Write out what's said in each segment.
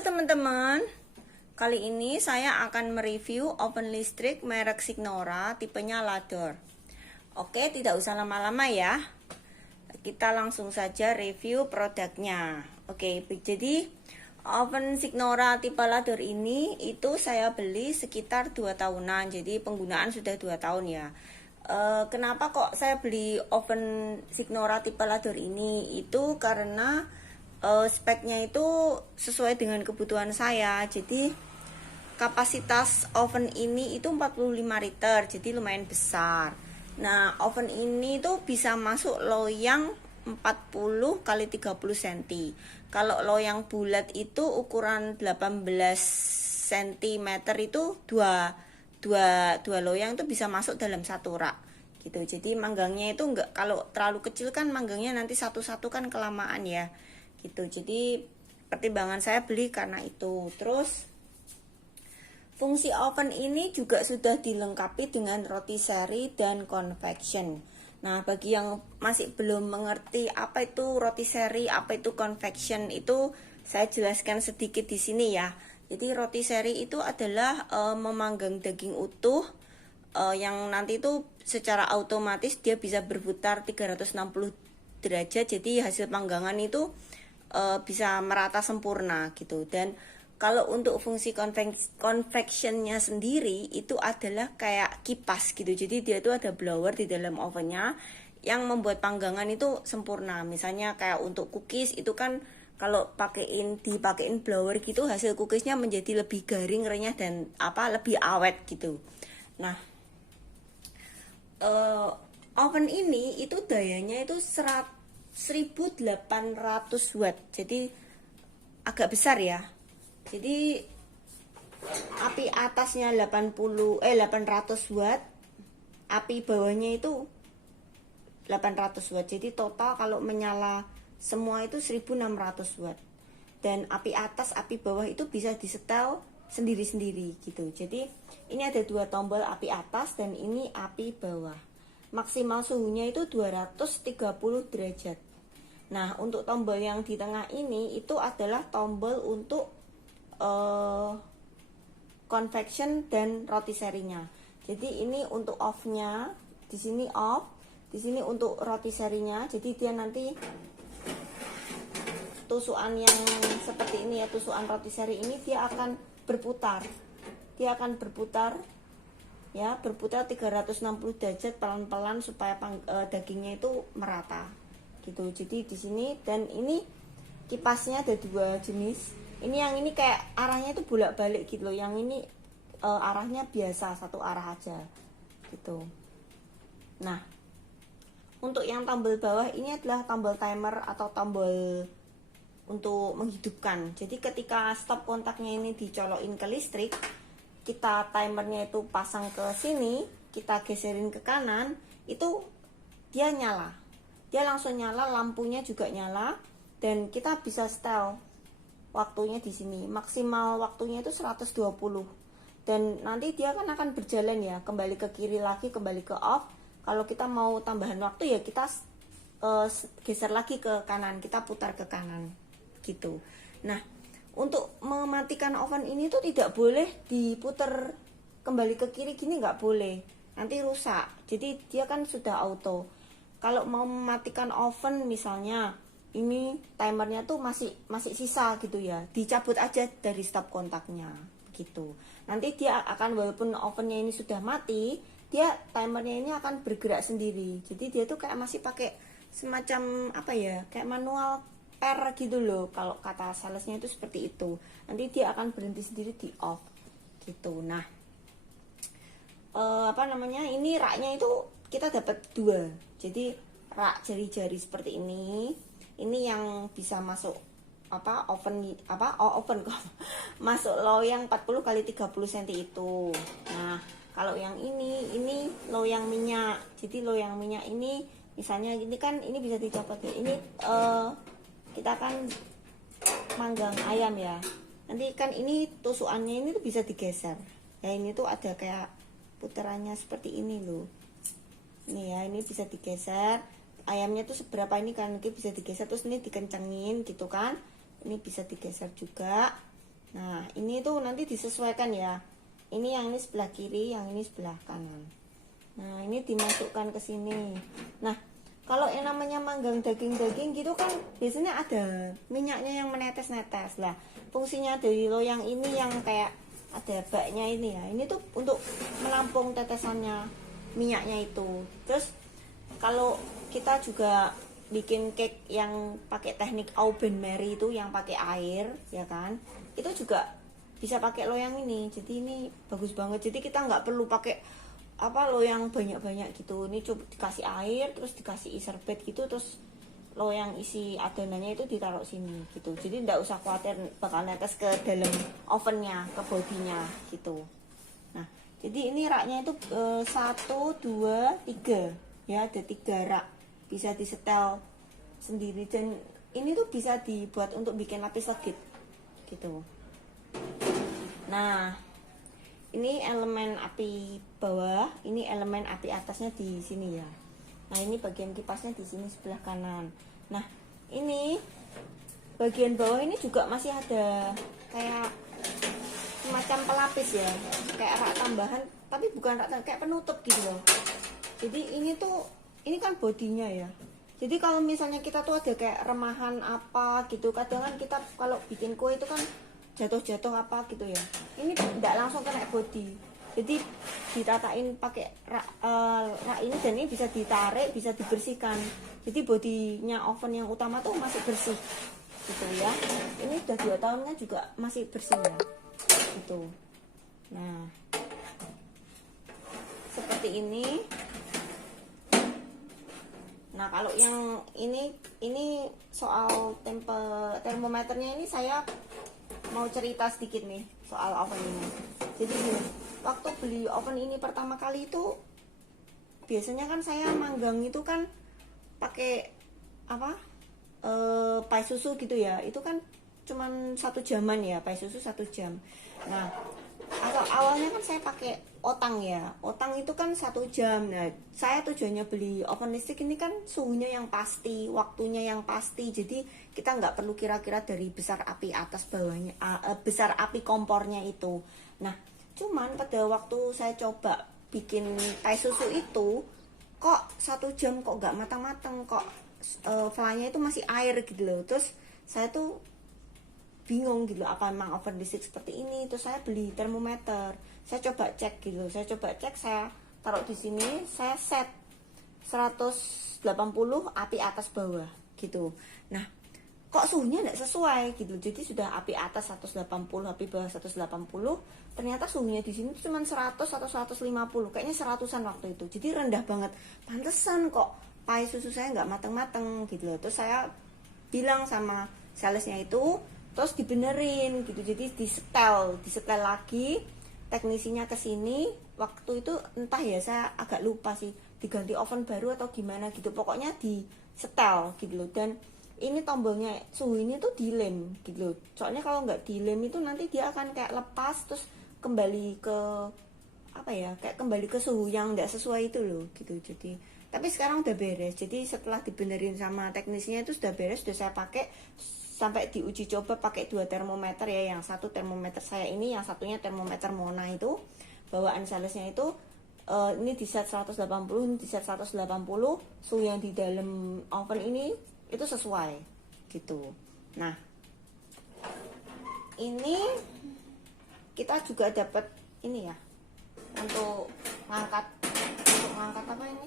Halo teman-teman, kali ini saya akan mereview oven listrik merek Signora tipenya Lador. Oke, tidak usah lama-lama ya. Kita langsung saja review produknya. Oke, jadi oven Signora tipe Lador ini itu saya beli sekitar 2 tahunan. Jadi penggunaan sudah 2 tahun ya. Kenapa kok saya beli oven Signora tipe Lador ini? Itu karena speknya itu sesuai dengan kebutuhan saya. Jadi kapasitas oven ini itu 45 liter, jadi lumayan besar. Nah, oven ini tuh bisa masuk loyang 40 kali 30 cm. Kalau loyang bulat itu ukuran 18 cm itu dua loyang itu bisa masuk dalam satu rak gitu. Jadi manggangnya itu enggak, kalau terlalu kecil kan manggangnya nanti satu-satu kan kelamaan ya gitu. Jadi pertimbangan saya beli karena itu. Terus fungsi oven ini juga sudah dilengkapi dengan rotisserie dan convection. Nah, bagi yang masih belum mengerti apa itu rotisserie, apa itu convection, itu saya jelaskan sedikit di sini ya. Jadi rotisserie itu adalah memanggang daging utuh yang nanti itu secara otomatis dia bisa berputar 360 derajat. Jadi hasil panggangan itu bisa merata sempurna gitu. Dan kalau untuk fungsi convectionnya sendiri itu adalah kayak kipas gitu. Jadi dia itu ada blower di dalam ovennya yang membuat panggangan itu sempurna. Misalnya kayak untuk cookies itu kan kalau dipakein blower gitu, hasil cookiesnya menjadi lebih garing, renyah, dan lebih awet gitu. Nah, oven ini itu dayanya itu 1800 watt, jadi agak besar ya. Jadi api atasnya 800 watt, api bawahnya itu 800 watt. Jadi total kalau menyala semua itu 1600 watt. Dan api atas, api bawah itu bisa disetel sendiri-sendiri gitu. Jadi ini ada dua tombol, api atas dan ini api bawah. Maksimal suhunya itu 230 derajat. Nah, untuk tombol yang di tengah ini itu adalah tombol untuk convection dan rotisserie-nya. Jadi ini untuk off-nya, di sini off, di sini untuk rotisserie-nya. Jadi dia nanti tusukan yang seperti ini ya, tusukan rotisserie ini dia akan berputar. Dia akan berputar ya, berputar 360 derajat pelan-pelan supaya dagingnya itu merata gitu. Jadi di sini, dan ini kipasnya ada dua jenis. Ini yang ini kayak arahnya itu bolak-balik gitu loh. Yang ini arahnya biasa, satu arah aja gitu. Nah, untuk yang tombol bawah ini adalah tombol timer atau tombol untuk menghidupkan. Jadi ketika stop kontaknya ini dicolokin ke listrik, kita timernya itu pasang ke sini, kita geserin ke kanan, itu dia nyala. Dia langsung nyala, lampunya juga nyala, dan kita bisa setel waktunya di sini. Maksimal waktunya itu 120. Dan nanti dia kan akan berjalan ya, kembali ke kiri lagi, kembali ke off. Kalau kita mau tambahan waktu ya kita geser lagi ke kanan, kita putar ke kanan gitu. Nah, untuk mematikan oven ini tuh tidak boleh diputar kembali ke kiri gini, nggak boleh, nanti rusak. Jadi dia kan sudah auto. Kalau mau mematikan oven misalnya ini timernya tuh masih sisa gitu ya, dicabut aja dari stop kontaknya gitu. Nanti dia akan, walaupun ovennya ini sudah mati, dia timernya ini akan bergerak sendiri. Jadi dia tuh kayak masih pakai semacam kayak manual R gitu loh, kalau kata salesnya itu seperti itu. Nanti dia akan berhenti sendiri di off gitu. Nah, ini raknya itu kita dapat dua. Jadi rak jari-jari seperti ini yang bisa masuk oven kok masuk loyang 40 kali 30 cm itu. Nah, kalau yang ini loyang minyak. Jadi loyang minyak ini misalnya gini kan, ini bisa dicopot ya. Ini kita kan manggang ayam ya, nanti kan ini tusukannya ini tuh bisa digeser ya. Ini tuh ada kayak putarannya seperti ini loh. Ini ya, ini bisa digeser. Ayamnya tuh seberapa ini kan, ini bisa digeser, terus ini dikencengin gitu kan. Ini bisa digeser juga. Nah, ini tuh nanti disesuaikan ya. Ini yang ini sebelah kiri, yang ini sebelah kanan. Nah, ini dimasukkan ke sini. Nah, kalau yang namanya manggang daging-daging gitu kan biasanya ada minyaknya yang menetes-netes. Lah, fungsinya dari loyang ini yang kayak ada baknya ini ya. Ini tuh untuk menampung tetesannya minyaknya itu. Terus kalau kita juga bikin cake yang pakai teknik au bain marie itu yang pakai air ya kan, itu juga bisa pakai loyang ini. Jadi ini bagus banget, jadi kita nggak perlu pakai apa loyang banyak-banyak gitu. Ini coba dikasih air terus dikasih serbet gitu, terus loyang isi adonannya itu ditaruh sini gitu. Jadi nggak usah khawatir bakal netes ke dalam ovennya, ke bodinya gitu. Nah, jadi ini raknya itu 1, 2, 3 ya, ada 3 rak, bisa disetel sendiri, dan ini tuh bisa dibuat untuk bikin lapis legit gitu. Nah, ini elemen api bawah, ini elemen api atasnya di sini ya. Nah, ini bagian kipasnya di sini sebelah kanan. Nah, ini bagian bawah ini juga masih ada kayak semacam pelapis ya, kayak rak tambahan, tapi bukan rak tambahan, kayak penutup gitu loh. Jadi ini tuh, ini kan bodinya ya. Jadi kalau misalnya kita tuh ada kayak remahan apa gitu, kadang kan kita kalau bikin kue itu kan jatuh-jatuh apa gitu ya. Ini tidak langsung kena body. Jadi ditatain pakai rak ini, dan ini bisa ditarik, bisa dibersihkan. Jadi bodinya oven yang utama tuh masih bersih gitu ya. Ini udah 2 tahunnya juga masih bersih ya. Gitu. Nah, seperti ini. Nah, kalau yang ini soal termometernya ini saya mau cerita sedikit nih soal oven ini. Jadi gini, waktu beli oven ini pertama kali itu biasanya kan saya manggang itu kan pakai apa? Pai susu gitu ya. Itu kan cuman 1 jaman ya, pai susu 1 jam. Nah, awalnya kan saya pakai otang ya. Otang itu kan 1 jam. Nah, saya tujuannya beli oven listrik ini kan suhunya yang pasti, waktunya yang pasti. Jadi kita nggak perlu kira-kira dari besar api atas bawahnya, besar api kompornya itu. Nah, cuman pada waktu saya coba bikin pai susu itu, kok 1 jam kok nggak matang-matang, kok flanya itu masih air gitu loh. Terus saya tuh bingung gitu, apa memang oven listrik seperti ini. Terus saya beli termometer, saya coba cek gitu, saya taruh di sini, saya set 180 api atas bawah gitu. Nah, kok suhunya tidak sesuai gitu. Jadi sudah api atas 180, api bawah 180, ternyata suhunya di sini cuma 100 atau 150, kayaknya 100-an waktu itu. Jadi rendah banget. Pantesan kok pai susu saya nggak mateng-mateng gitu loh. Terus saya bilang sama salesnya itu, terus dibenerin gitu. Jadi disetel lagi, teknisinya ke sini. Waktu itu entah ya, saya agak lupa sih, diganti oven baru atau gimana gitu. Pokoknya disetel gitu loh. Dan ini tombolnya suhu ini tuh dilem gitu loh. Soalnya kalau nggak dilem itu nanti dia akan kayak lepas, terus kembali ke apa ya, kayak kembali ke suhu yang nggak sesuai itu loh gitu. Jadi tapi sekarang udah beres. Jadi setelah dibenerin sama teknisnya itu sudah beres, sudah saya pakai sampai diuji coba pakai 2 termometer ya. Yang satu termometer saya ini, yang satunya termometer Mona itu bawaan salesnya itu. Ini di set 180, ini di set 180. Suhu yang di dalam oven ini itu sesuai gitu. Nah, ini kita juga dapat ini ya, untuk ngangkat apa ini,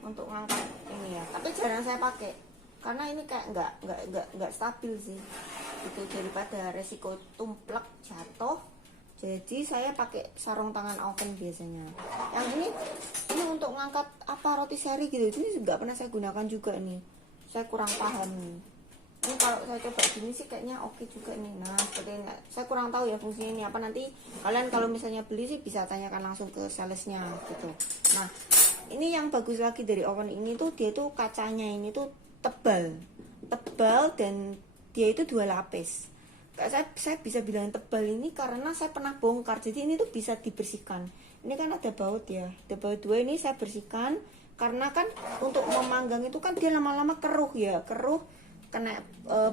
untuk ngangkat ini ya. Tapi jarang saya pakai karena ini kayak nggak stabil sih itu, daripada resiko tumplek jatuh. Jadi saya pakai sarung tangan oven biasanya. Yang ini untuk ngangkat apa, roti seri gitu, ini nggak pernah saya gunakan juga nih. Saya kurang paham nih. Ini kalau saya coba gini sih kayaknya oke juga nih. Nah, seperti ini. Saya kurang tahu ya fungsinya ini apa. Nanti kalian kalau misalnya beli sih bisa tanyakan langsung ke salesnya gitu. Nah, ini yang bagus lagi dari oven ini tuh, dia tuh kacanya ini tuh tebal dan dia itu 2 lapis. Saya bisa bilang tebal ini karena saya pernah bongkar. Jadi ini tuh bisa dibersihkan. Ini kan ada baut ya, ada baut 2, ini saya bersihkan. Karena kan untuk memanggang itu kan dia lama-lama keruh ya, kena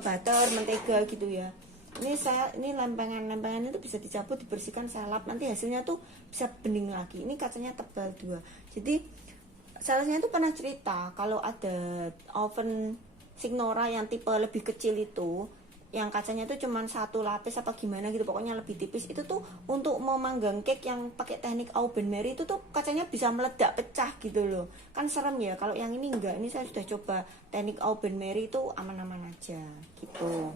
butter, mentega gitu ya. Ini lempengan itu bisa dicabut, dibersihkan, saya lap, nanti hasilnya tuh bisa bening lagi. Ini kacanya tebal 2. Jadi salesnya itu pernah cerita kalau ada oven Signora yang tipe lebih kecil itu, yang kacanya itu cuman 1 lapis apa gimana gitu, pokoknya lebih tipis, itu tuh untuk mau manggang cake yang pakai teknik oven Mary itu tuh kacanya bisa meledak, pecah gitu loh. Kan serem ya. Kalau yang ini enggak, ini saya sudah coba teknik oven Mary itu aman-aman aja gitu.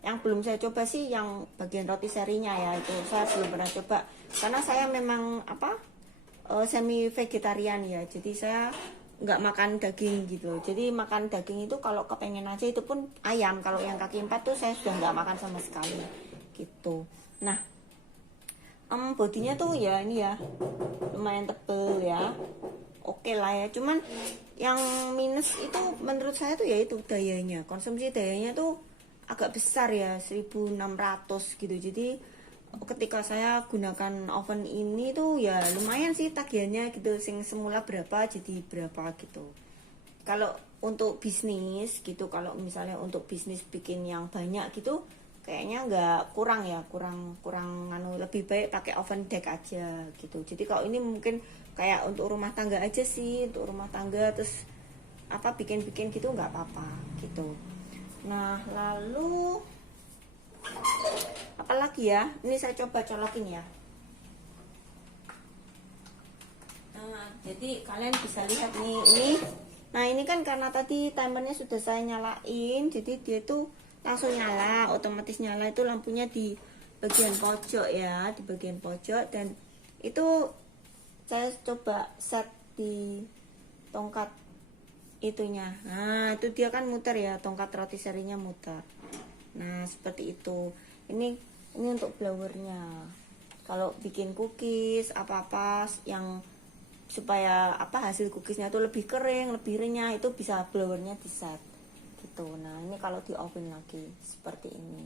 Yang belum saya coba sih yang bagian roti serinya ya, itu saya belum pernah coba karena saya memang semi vegetarian ya, jadi saya nggak makan daging gitu. Jadi makan daging itu kalau kepengen aja, itu pun ayam. Kalau yang kaki 4 tuh saya sudah nggak makan sama sekali gitu. Nah, bodinya tuh ya ini ya lumayan tebel ya, oke lah ya. Cuman yang minus itu menurut saya tuh ya itu dayanya, konsumsi dayanya tuh agak besar ya, 1600 gitu. Jadi ketika saya gunakan oven ini tuh ya lumayan sih tagihannya gitu, sing semula berapa jadi berapa gitu. Kalau untuk bisnis gitu, kalau misalnya untuk bisnis bikin yang banyak gitu, kayaknya nggak, kurang ya, kurang lebih baik pakai oven deck aja gitu. Jadi kalau ini mungkin kayak untuk rumah tangga aja sih, untuk rumah tangga terus bikin gitu nggak apa-apa gitu. Nah, lalu apalagi ya? Ini saya coba colokin ya. Nah, jadi kalian bisa lihat nih, ini. Nah, ini kan karena tadi timernya sudah saya nyalain, jadi dia tuh langsung nyala, otomatis nyala. Itu lampunya di bagian pojok ya, di bagian pojok. Dan itu saya coba set di tongkat itunya. Nah, itu dia kan muter ya, tongkat roti serinya muter. Nah, seperti itu. Ini untuk blowernya. Kalau bikin cookies apa yang supaya hasil cookiesnya itu lebih kering, lebih renyah, itu bisa blowernya di set gitu. Nah, ini kalau di oven lagi seperti ini.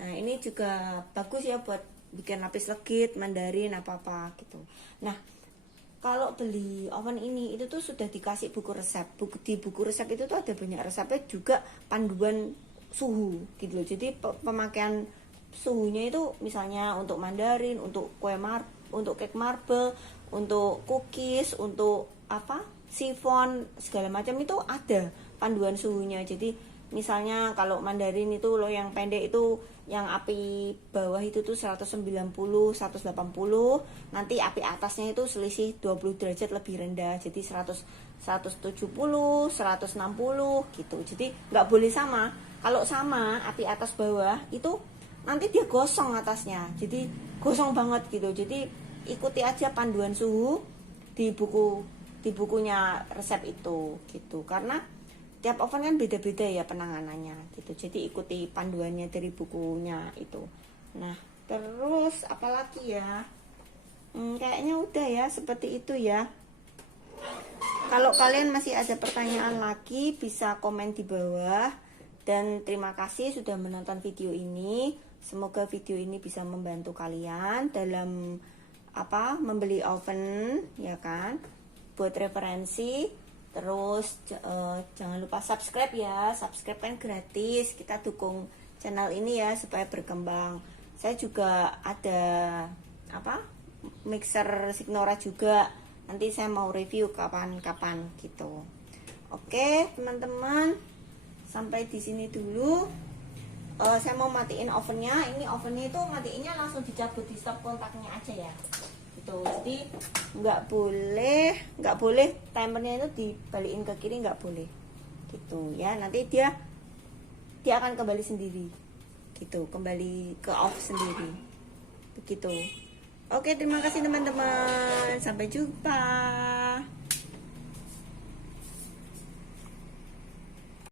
Nah, ini juga bagus ya buat bikin lapis legit, mandarin apa gitu. Nah, kalau beli oven ini itu tuh sudah dikasih buku resep. Di buku resep itu tuh ada banyak resepnya, juga panduan suhu gitu loh. Jadi pemakaian suhunya itu misalnya untuk mandarin, untuk untuk cake marble, untuk cookies, untuk chiffon segala macam itu ada panduan suhunya. Jadi misalnya kalau mandarin itu lo yang pendek itu, yang api bawah itu tuh 190, 180, nanti api atasnya itu selisih 20 derajat lebih rendah, jadi 170, 160 gitu. Jadi nggak boleh sama. Kalau sama api atas bawah itu nanti dia gosong atasnya, jadi gosong banget gitu. Jadi ikuti aja panduan suhu di bukunya resep itu gitu, karena tiap oven kan beda-beda ya penanganannya gitu. Jadi ikuti panduannya dari bukunya itu. Nah, terus apalagi ya? Kayaknya udah ya, seperti itu ya. Kalau kalian masih ada pertanyaan lagi, bisa komen di bawah. Dan terima kasih sudah menonton video ini. Semoga video ini bisa membantu kalian dalam membeli oven ya kan, buat referensi. Terus jangan lupa subscribe ya, subscribe kan gratis. Kita dukung channel ini ya supaya berkembang. Saya juga ada mixer Signora juga, nanti saya mau review kapan-kapan gitu. Oke teman-teman, sampai di sini dulu. Saya mau matiin ovennya. Ini ovennya itu matiinnya langsung dicabut, di stop kontaknya aja ya gitu. Jadi nggak boleh timernya itu dibalikin ke kiri, nggak boleh gitu ya. Nanti dia akan kembali sendiri gitu, kembali ke off sendiri begitu. Oke, terima kasih teman-teman, sampai jumpa.